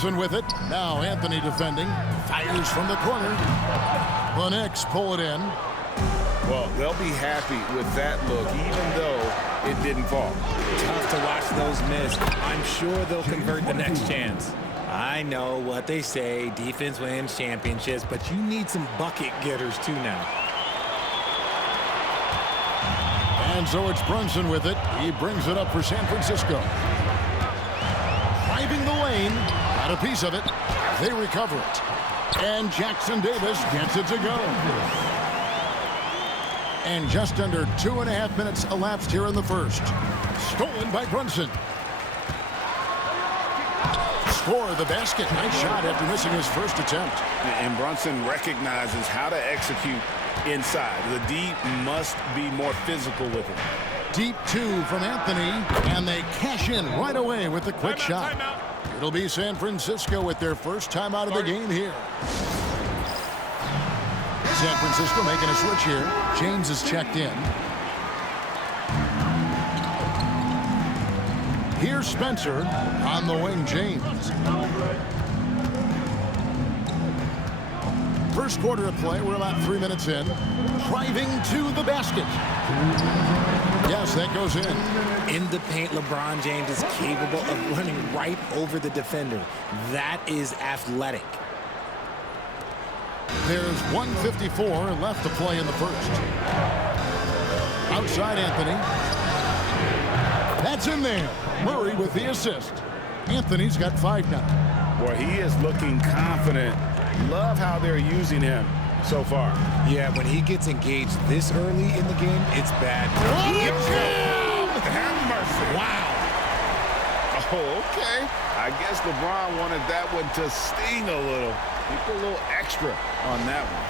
Brunson with it. Now Anthony defending. Fires from the corner. The Knicks pull it in. Well, they'll be happy with that look, even though it didn't fall. Tough to watch those miss. I'm sure they'll convert the next chance. I know what they say, defense wins championships, but you need some bucket getters too now. And so it's Brunson with it. He brings it up for San Francisco. Driving the lane. Got a piece of it. They recover it. And Jackson Davis gets it to go. And just under 2.5 minutes elapsed here in the first. Stolen by Brunson. Score the basket. Nice shot after missing his first attempt. And Brunson recognizes how to execute inside. The D must be more physical with him. Deep two from Anthony, and they cash in right away with the quick shot. It'll be San Francisco with their first time out of the game here. San Francisco making a switch here. James is checked in. Here's Spencer on the wing. James. First quarter of play. We're about 3 minutes in. Driving to the basket. Yes, that goes in. In the paint, LeBron James is capable of running right over the defender. That is athletic. There's 1:54 left to play in the first. Outside Anthony. That's in there. Murray with the assist. Anthony's got 5 now. Boy, he is looking confident. Love how they're using him so far. Yeah, when he gets engaged this early in the game, it's bad. Have mercy. Wow. Oh, okay. I guess LeBron wanted that one to sting a little. He put a little extra on that one.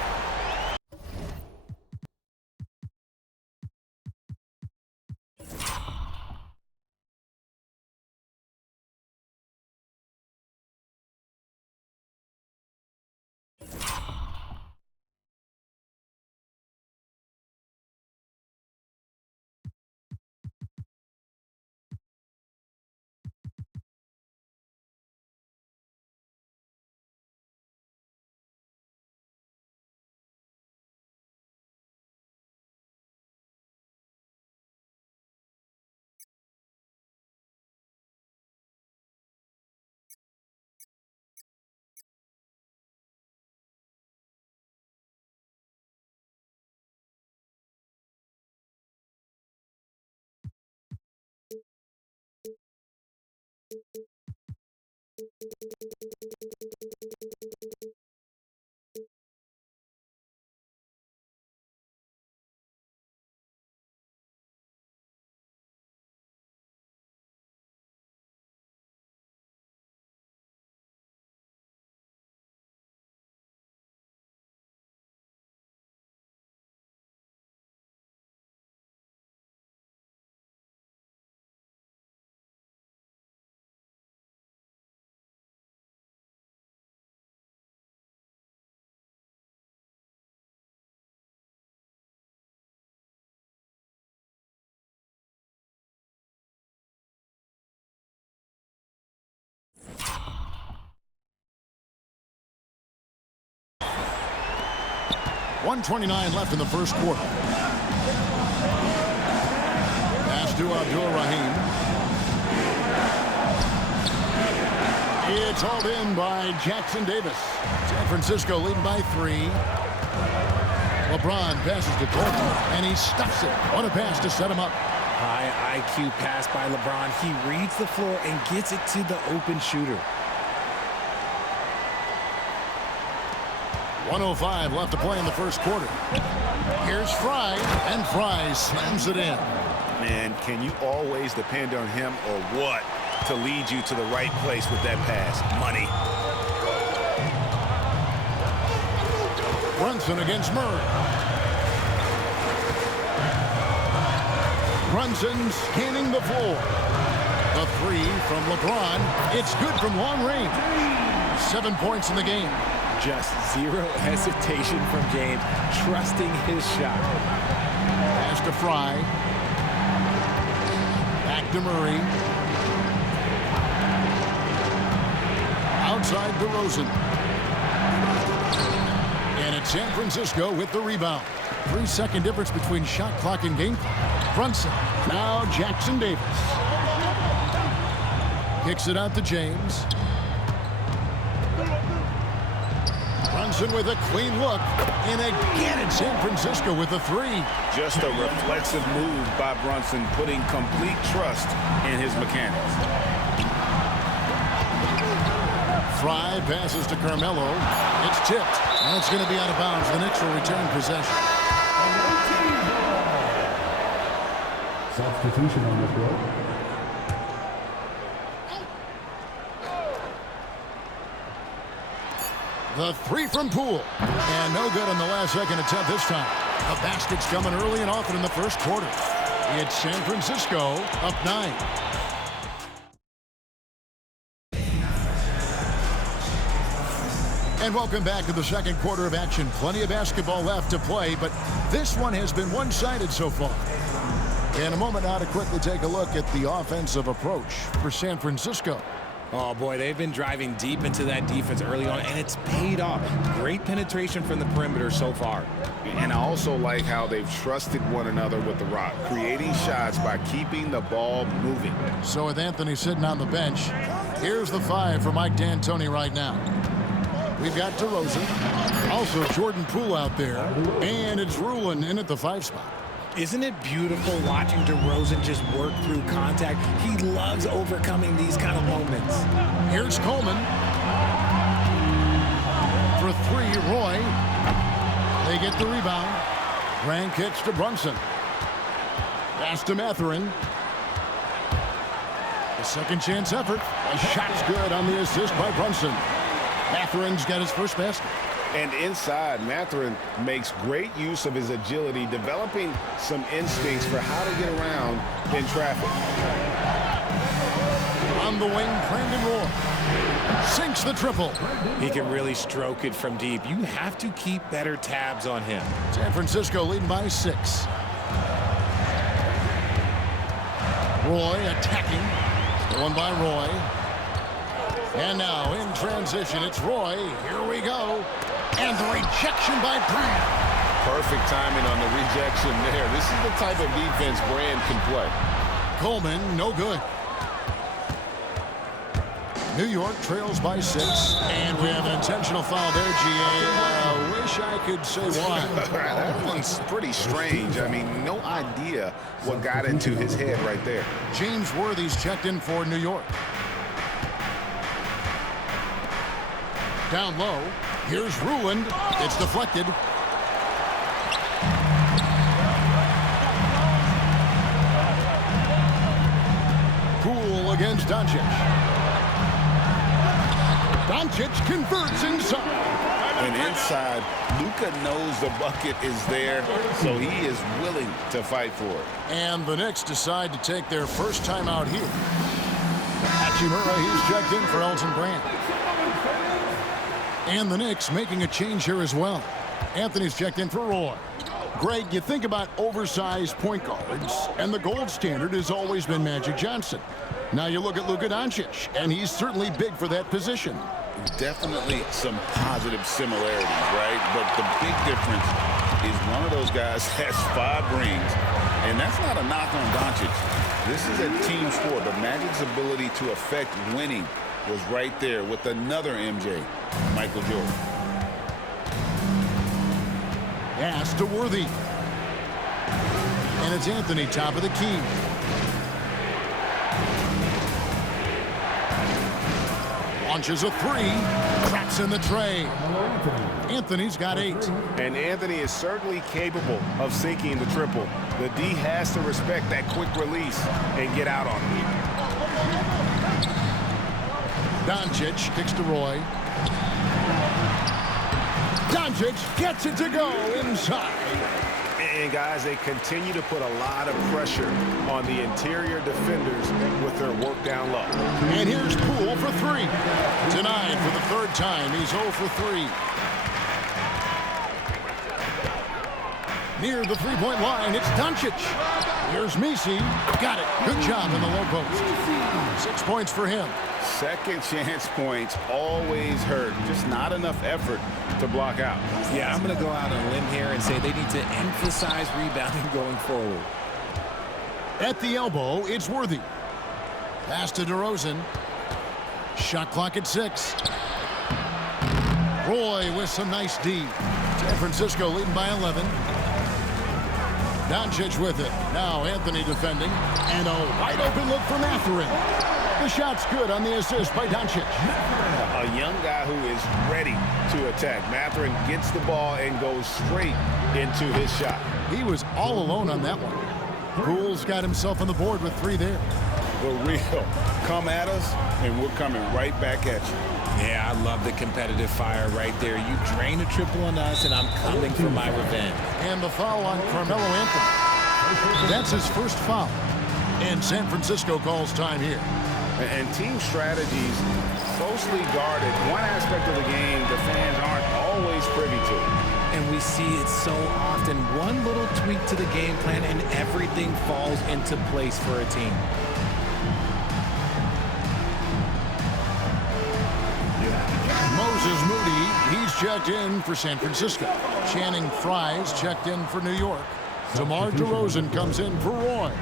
.129 left in the first quarter. Pass to Abdul-Rahim. It's hauled in by Jackson Davis. San Francisco leading by 3. LeBron passes to Colton, and he stuffs it. What a pass to set him up. High IQ pass by LeBron. He reads the floor and gets it to the open shooter. 1:05 left to play in the first quarter. Here's Fry, and Fry slams it in. Man, can you always depend on him or what to lead you to the right place with that pass? Money. Brunson against Murray. Brunson scanning the floor. The 3 from LeBron. It's good from long range. 7 points in the game. Just zero hesitation from James, trusting his shot. Pass to Fry. Back to Murray. outside DeRozan. And it's San Francisco with the rebound. 3-second difference between shot clock and game clock. Brunson. Now Jackson Davis. Kicks it out to James. Brunson with a clean look. And again, it's San Francisco with a three. Just a reflexive move by Brunson, putting complete trust in his mechanics. Fry passes to Carmelo. It's tipped. And it's going to be out of bounds. The Knicks will return possession. Substitution on the floor. The three from Poole. And no good on the last second attempt this time. The basket's coming early and often in the first quarter. It's San Francisco up 9. And welcome back to the second quarter of action. Plenty of basketball left to play, but this one has been one-sided so far. In a moment now to quickly take a look at the offensive approach for San Francisco. Oh, boy, they've been driving deep into that defense early on, and it's paid off. Great penetration from the perimeter so far. And I also like how they've trusted one another with the rock, creating shots by keeping the ball moving. So with Anthony sitting on the bench, here's the 5 for Mike D'Antoni right now. We've got DeRozan, also Jordan Poole out there, and it's Rulin in at the 5 spot. Isn't it beautiful watching DeRozan just work through contact? He loves overcoming these kind of moments. Here's Coleman. For 3, Roy. They get the rebound. Grant kicks to Brunson. Pass to Mathurin. A second chance effort. A shot's good on the assist by Brunson. Mathurin's got his first basket. And inside, Mathurin makes great use of his agility, developing some instincts for how to get around in traffic. On the wing, Brandon Roy sinks the triple. He can really stroke it from deep. You have to keep better tabs on him. San Francisco leading by 6. Roy attacking. Stolen by Roy. And now in transition, it's Roy. Here we go. And the rejection by Brand. Perfect timing on the rejection there. This is the type of defense Brand can play. Coleman, no good. New York trails by 6. And we have an intentional foul there, GA. Wish I could say why. That one's pretty strange. I mean, no idea what got into his head right there. James Worthy's checked in for New York. Down low. Here's Ruland. It's deflected. Poole against Doncic. Doncic converts inside. And inside, Luka knows the bucket is there, so he is willing to fight for it. And the Knicks decide to take their first time out here. Hachimura, he's checked in for Elton Brand. And the Knicks making a change here as well. Anthony's checked in for Roy. Greg, you think about oversized point guards, and the gold standard has always been Magic Johnson. Now you look at Luka Doncic, and he's certainly big for that position. Definitely some positive similarities, right? But the big difference is one of those guys has 5 rings, and that's not a knock on Doncic. This is a team sport, but Magic's ability to affect winning was right there with another MJ, Michael Jordan. Pass to Worthy. And it's Anthony, top of the key. Launches a 3. Traps in the tray. Anthony's got 8. And Anthony is certainly capable of sinking the triple. The D has to respect that quick release and get out on him. Doncic kicks to Roy. Doncic gets it to go inside. And guys, they continue to put a lot of pressure on the interior defenders with their work down low. And here's Poole for 3. Denied for the 3rd time. He's 0 for 3. Near the 3-point line, it's Doncic. Here's Messi. Got it. Good job in the low post. 6 points for him. Second chance points always hurt. Just not enough effort to block out. Yeah, I'm going to go out on a limb here and say they need to emphasize rebounding going forward. At the elbow, it's Worthy. Pass to DeRozan. Shot clock at 6. Roy with some nice D. San Francisco leading by 11. Doncic with it. Now Anthony defending. And a wide open look for Mathurin. The shot's good on the assist by Doncic. A young guy who is ready to attack. Mathurin gets the ball and goes straight into his shot. He was all alone on that one. Poole's got himself on the board with 3 there. The real come at us, and we're coming right back at you. Yeah, I love the competitive fire right there. You drain a triple on us, and I'm coming for my revenge. And the foul on Carmelo Anthony. That's his first foul. And San Francisco calls time here. And team strategies closely guarded. One aspect of the game the fans aren't always privy to. And we see it so often. One little tweak to the game plan, and everything falls into place for a team. Moses Moody, he's checked in for San Francisco. Channing Frye's checked in for New York. DeMar DeRozan comes in for Roy.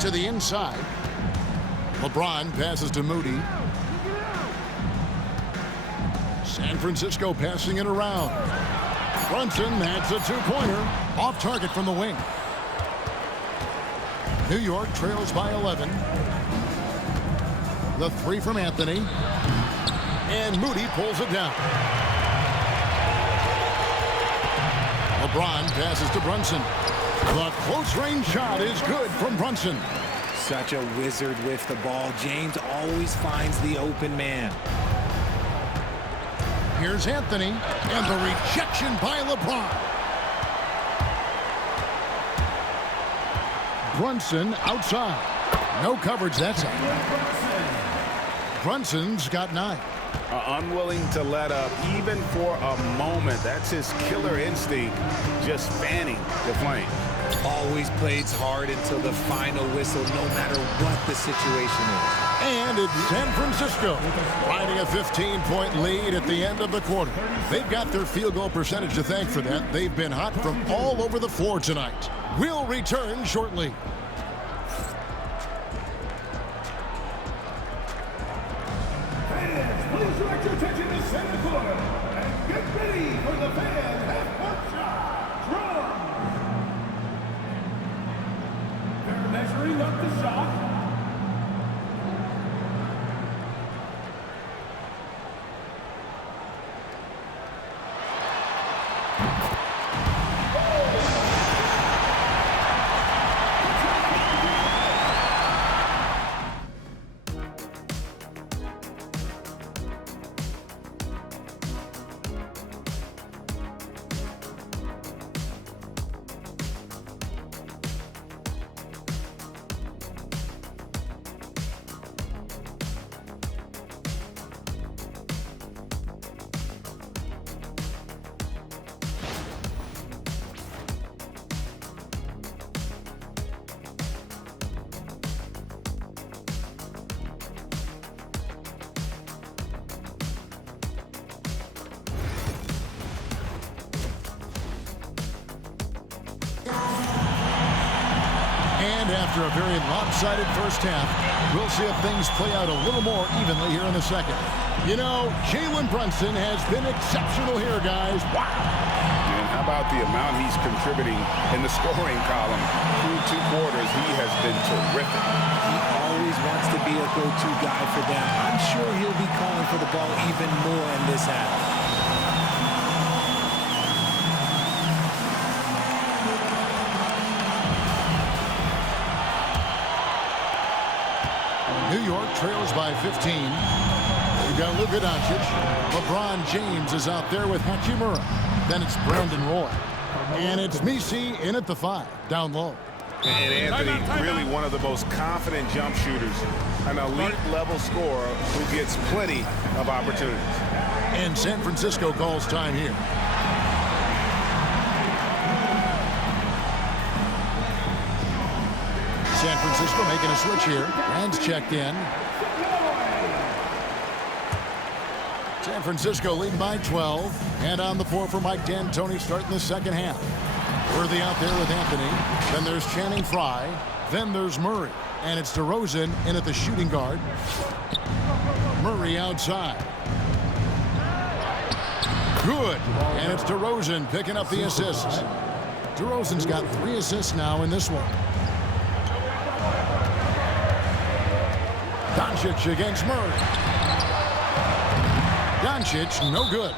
To the inside. LeBron passes to Moody. San Francisco passing it around. Brunson, that's a 2-pointer. Off target from the wing. New York trails by 11. The 3 from Anthony. And Moody pulls it down. LeBron passes to Brunson. The close-range shot is good from Brunson. Such a wizard with the ball. James always finds the open man. Here's Anthony, and the rejection by LeBron. Brunson outside. No coverage that time. Brunson's got 9. Unwilling to let up even for a moment. That's his killer instinct, just fanning the flame. Always plays hard until the final whistle, no matter what the situation is. And it's San Francisco riding a 15-point lead at the end of the quarter. They've got their field goal percentage to thank for that. They've been hot from all over the floor tonight. We'll return shortly. Please direct your attention to center quarter and get ready for the fan half-court shot. Drum. They're measuring up the shot. And after a very lopsided first half, we'll see if things play out a little more evenly here in the second. You know, Jalen Brunson has been exceptional here, guys. Wow. And how about the amount he's contributing in the scoring column? Through 2 quarters, he has been terrific. He always wants to be a go-to guy for them. I'm sure he'll be calling for the ball even more in this half. New York trails by 15. You've got Luka Doncic. LeBron James is out there with Hachimura. Then it's Brandon Roy. And it's Messi in at the 5, down low. And Anthony, really one of the most confident jump shooters. An elite-level scorer who gets plenty of opportunities. And San Francisco calls time here. San Francisco making a switch here. Rand's checked in. San Francisco leading by 12. And on the floor for Mike D'Antoni starting the second half. Worthy out there with Anthony. Then there's Channing Frye. Then there's Murray. And it's DeRozan in at the shooting guard. Murray outside. Good. And it's DeRozan picking up the assists. DeRozan's got 3 assists now in this one. Doncic against Murray. Doncic, no good.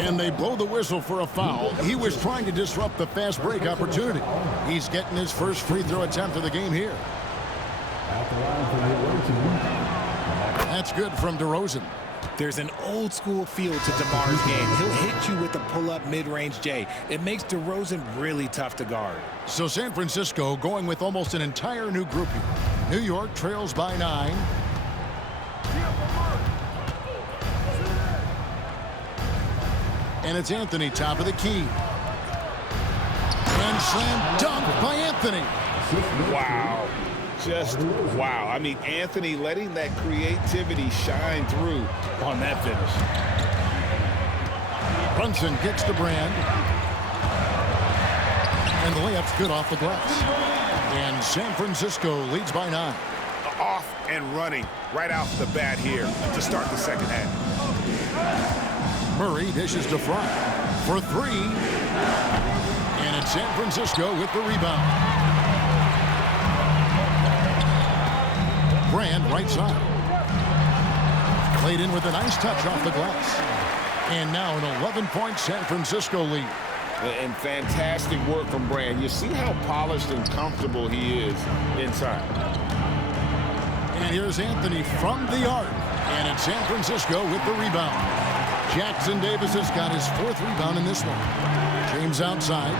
And they blow the whistle for a foul. He was trying to disrupt the fast break opportunity. He's getting his first free throw attempt of the game here. That's good from DeRozan. There's an old school feel to DeMar's game. He'll hit you with a pull-up mid-range J. It makes DeRozan really tough to guard. So San Francisco going with almost an entire new group here. New York trails by 9. And it's Anthony, top of the key. And slam dunk by Anthony. Wow. Just wow. I mean, Anthony letting that creativity shine through on that finish. Brunson kicks to Brand. And the layup's good off the glass. And San Francisco leads by 9. Off and running right off the bat here to start the second half. Murray dishes to Frye for 3. And it's San Francisco with the rebound. Brand right side. Played in with a nice touch off the glass. And now an 11-point San Francisco lead. And fantastic work from Brand. You see how polished and comfortable he is inside. And here's Anthony from the arc. And it's San Francisco with the rebound. Jackson Davis has got his 4th rebound in this one. James outside.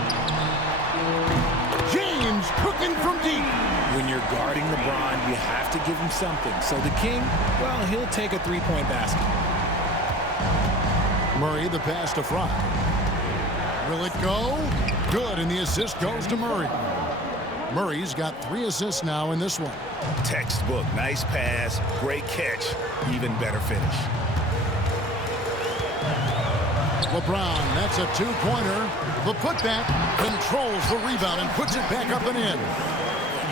James cooking from deep. When you're guarding LeBron, you have to give him something. So the King, well, he'll take a 3-point basket. Murray, the pass to Frye. Will it go? Good, and the assist goes to Murray. Murray's got 3 assists now in this one. Textbook, nice pass, great catch, even better finish. LeBron, that's a 2-pointer. The putback controls the rebound and puts it back up and in.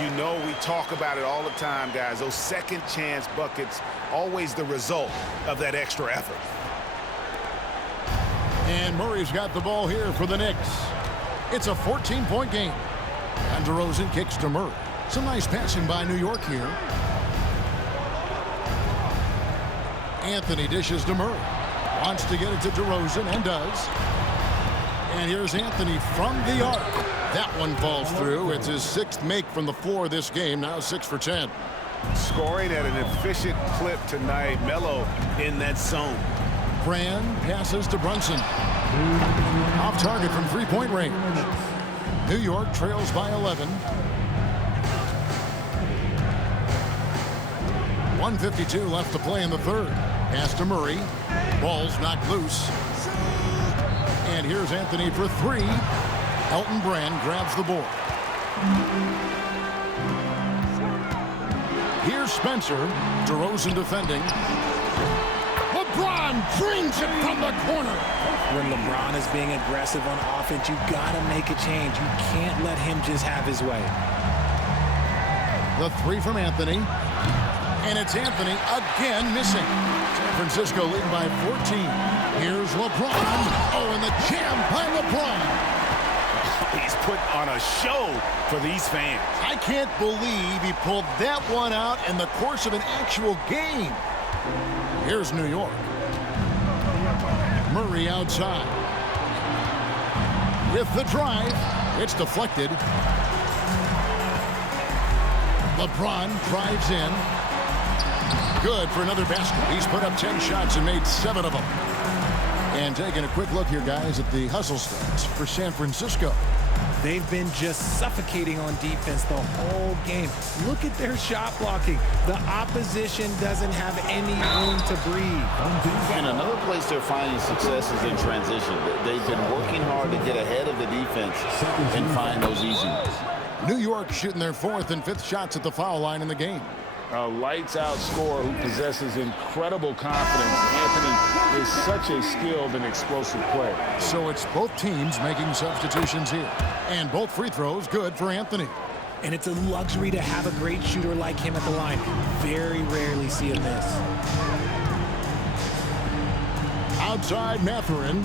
You know we talk about it all the time, guys. Those second chance buckets, always the result of that extra effort. And Murray's got the ball here for the Knicks. It's a 14-point game. And DeRozan kicks to Murray. Some nice passing by New York here. Anthony dishes to Murray. Wants to get it to DeRozan and does. And here's Anthony from the arc. That one falls through. It's his 6th make from the floor this game. Now 6 for 10. Scoring at an efficient clip tonight. Melo in that zone. Brand passes to Brunson. Off target from 3-point range. New York trails by 11. 1:52 left to play in the third. Pass to Murray. Ball's knocked loose. And here's Anthony for 3. Elton Brand grabs the board. Here's Spencer. DeRozan defending. LeBron brings it from the corner. When LeBron is being aggressive on offense, you gotta make a change. You can't let him just have his way. The 3 from Anthony. And it's Anthony again missing. San Francisco leading by 14. Here's LeBron. Oh, and the jam by LeBron. He's put on a show for these fans. I can't believe he pulled that one out in the course of an actual game. Here's New York. Murray outside. With the drive, it's deflected. LeBron drives in. Good for another basket. He's put up 10 shots and made 7 of them. And taking a quick look here, guys, at the hustle stats for San Francisco. They've been just suffocating on defense the whole game. Look at their shot blocking. The opposition doesn't have any room to breathe. And another place they're finding success is in transition. They've been working hard to get ahead of the defense and find those easy ones. New York shooting their 4th and 5th shots at the foul line in the game. A lights-out scorer who possesses incredible confidence. Anthony is such a skilled and explosive player. So it's both teams making substitutions here. And both free throws good for Anthony. And it's a luxury to have a great shooter like him at the line. Very rarely see a miss. Outside Mathurin.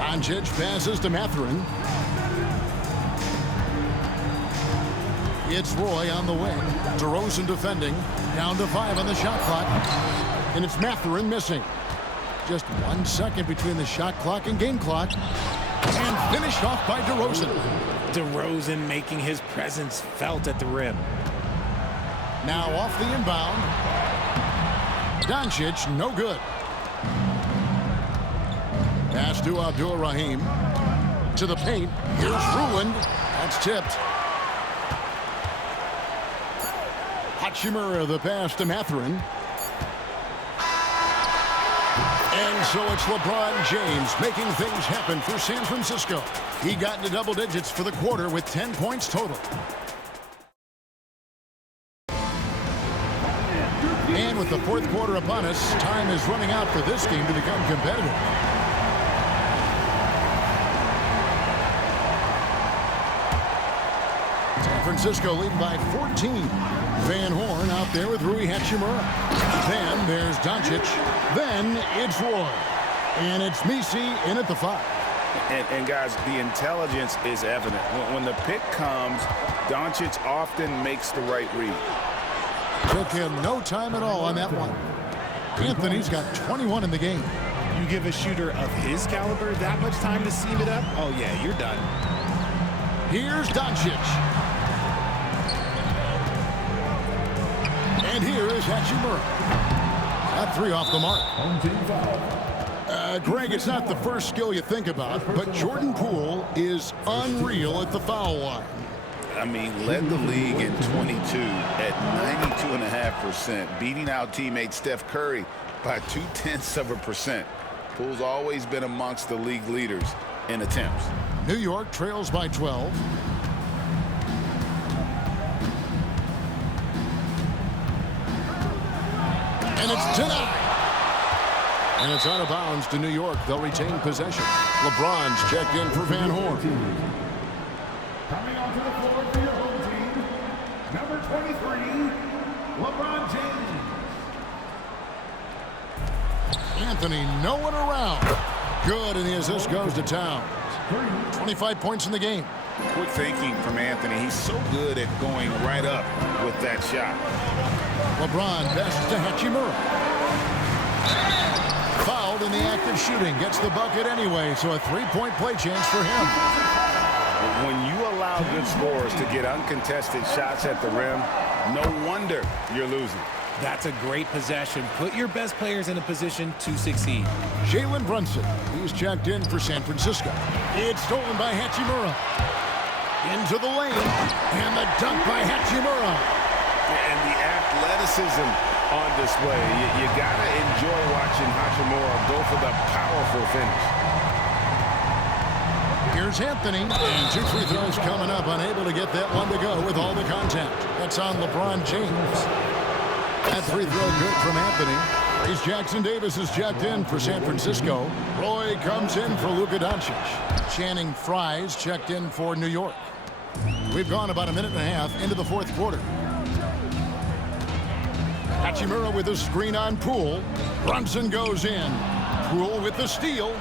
Doncic passes to Mathurin. It's Roy on the wing. DeRozan defending. Down to 5 on the shot clock. And it's Mathurin missing. Just 1 second between the shot clock and game clock. And finished off by DeRozan. DeRozan making his presence felt at the rim. Now off the inbound. Doncic, no good. Pass to Abdul-Rahim. To the paint. Here's Ruland. That's tipped. Hachimura the pass to Mathurin. And so it's LeBron James making things happen for San Francisco. He got into double digits for the quarter with 10 points total. And with the fourth quarter upon us, time is running out for this game to become competitive. San Francisco leading by 14. Van Horn out there with Rui Hachimura. Then there's Doncic. Then it's Roy. And it's Messi in at the 5. And guys, the intelligence is evident. When the pick comes, Doncic often makes the right read. Took him no time at all on that one. Anthony's got 21 in the game. You give a shooter of his caliber that much time to seam it up? Oh, yeah, you're done. Here's Doncic. And here is Hachimura. That 3 off the mark. Greg, it's not the first skill you think about, but Jordan Poole is unreal at the foul line. I mean, led the league in 22 at 92.5%, beating out teammate Steph Curry by 0.2%. Poole's always been amongst the league leaders in attempts. New York trails by 12. And it's denied. And it's out of bounds to New York. They'll retain possession. LeBron's checked in for Van Horn. Coming onto the floor for your home team, number 23, LeBron James. Anthony nowhere around. Good, and the assist goes to Towns. 25 points in the game. Quick thinking from Anthony. He's so good at going right up with that shot. LeBron passes to Hachimura. Fouled in the act of shooting. Gets the bucket anyway, so a 3-point play chance for him. When you allow good scorers to get uncontested shots at the rim, no wonder you're losing. That's a great possession. Put your best players in a position to succeed. Jalen Brunson. He's checked in for San Francisco. It's stolen by Hachimura. Into the lane. And the dunk by Hachimura. And the athleticism on display. You got to enjoy watching Hachimura go for the powerful finish. Here's Anthony. And 2 free throws coming up. Unable to get that one to go with all the contact. That's on LeBron James. That free throw good from Anthony. Reese Jackson-Davis is checked in for San Francisco. Roy comes in for Luka Doncic. Channing Frye's checked in for New York. We've gone about a minute and a half into the fourth quarter. Hachimura with a screen on Poole. Brunson goes in. Poole with the steal.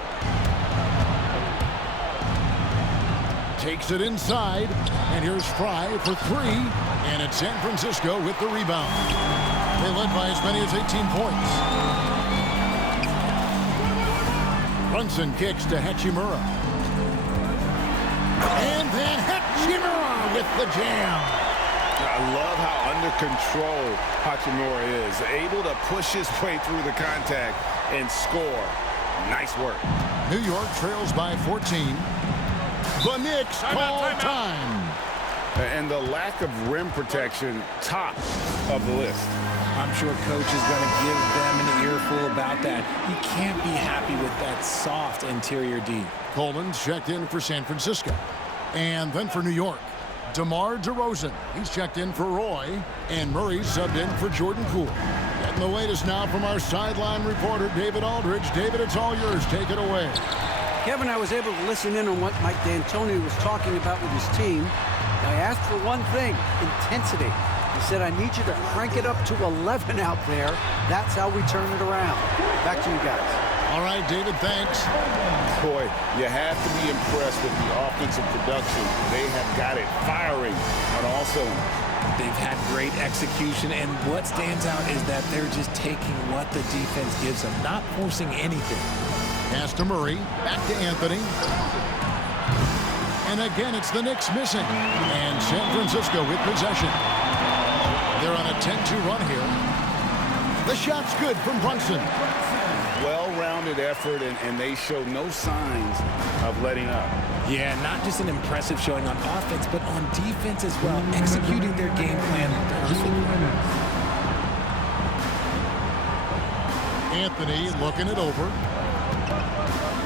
Takes it inside. And here's Frye for 3. And it's San Francisco with the rebound. They led by as many as 18 points. Brunson kicks to Hachimura. And then Hachimura with the jam. I love how under control Hachimura is. Able to push his way through the contact and score. Nice work. New York trails by 14. The Knicks call time. And the lack of rim protection, top of the list. I'm sure coach is going to give them an earful about that. You can't be happy with that soft interior D. Coleman's checked in for San Francisco. And then for New York. DeMar DeRozan. He's checked in for Roy. And Murray's subbed in for Jordan Poole. Getting the latest now from our sideline reporter, David Aldridge. David, it's all yours. Take it away. Kevin, I was able to listen in on what Mike D'Antoni was talking about with his team. I asked for one thing, intensity. He said, I need you to crank it up to 11 out there. That's how we turn it around. Back to you guys. All right, David, thanks. Boy, you have to be impressed with the offensive production. They have got it firing on all cylinders. They've had great execution, and what stands out is that they're just taking what the defense gives them, not forcing anything. Pass to Murray. Back to Anthony. And again, it's the Knicks missing. And San Francisco with possession. They're on a 10-2 run here. The shot's good from Brunson. Well-rounded effort, and they show no signs of letting up. Yeah, not just an impressive showing on offense, but on defense as well, executing their game plan perfectly. Anthony looking it over.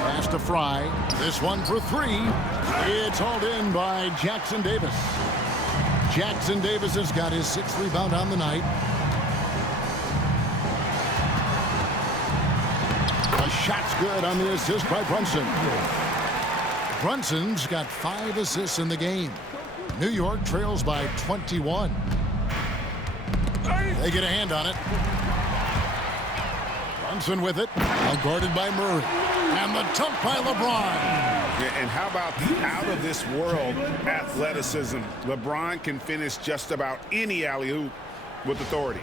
Pass to Fry. This one for three. It's hauled in by Jackson Davis. Jackson Davis has got his 6th rebound on the night. The shot's good on the assist by Brunson. Brunson's got 5 assists in the game. New York trails by 21. They get a hand on it. Brunson with it. Now guarded by Murray. And the dunk by LeBron. Yeah, and how about the out-of-this-world athleticism? LeBron can finish just about any alley-oop with authority.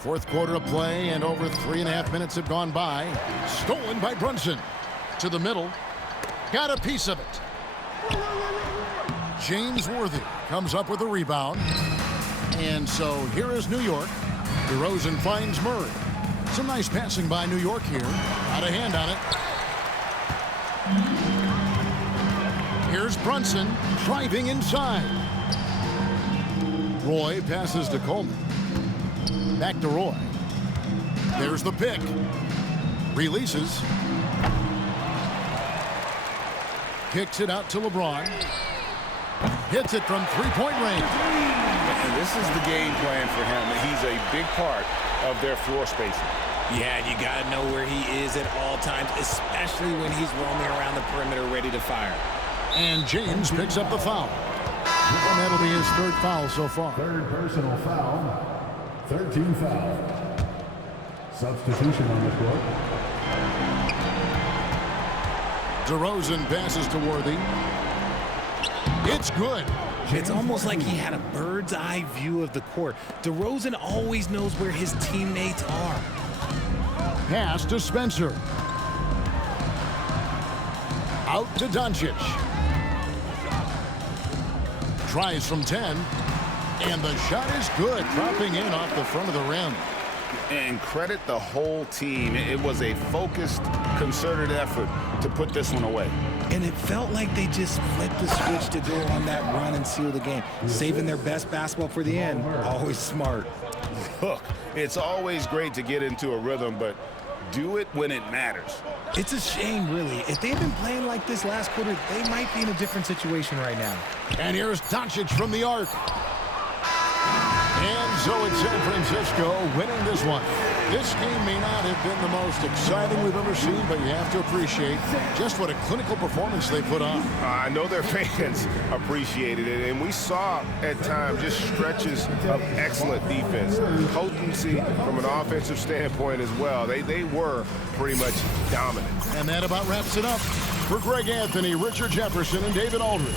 4th quarter of play, and over 3.5 minutes have gone by. Stolen by Brunson. To the middle. Got a piece of it. James Worthy comes up with a rebound. And so here is New York. DeRozan finds Murray. Some nice passing by New York here. Got a hand on it. Here's Brunson driving inside. Roy passes to Coleman. Back to Roy. There's the pick. Releases. Kicks it out to LeBron. Hits it from three-point range. And this is the game plan for him. He's a big part of their floor spacing. Yeah, you got to know where he is at all times, especially when he's roaming around the perimeter ready to fire. And James picks up the foul. And that'll be his 3rd foul so far. 3rd personal foul. 13 foul. Substitution on the court. DeRozan passes to Worthy. It's good. It's almost like he had a bird's eye view of the court. DeRozan always knows where his teammates are. Pass to Spencer. Out to Doncic. Tries from 10. And the shot is good, dropping in off the front of the rim. And credit the whole team. It was a focused, concerted effort to put this one away. And it felt like they just flipped the switch to go on that run and seal the game. Saving their best basketball for the end. Always smart. Look, it's always great to get into a rhythm, but do it when it matters. It's a shame, really. If they'd been playing like this last quarter, they might be in a different situation right now. And here's Doncic from the arc. And so it's San Francisco winning this one. This game may not have been the most exciting we've ever seen, but you have to appreciate just what a clinical performance they put on. I know their fans appreciated it, and we saw at times just stretches of excellent defense. Potency from an offensive standpoint as well. They were pretty much dominant. And that about wraps it up. For Greg Anthony, Richard Jefferson, and David Aldridge,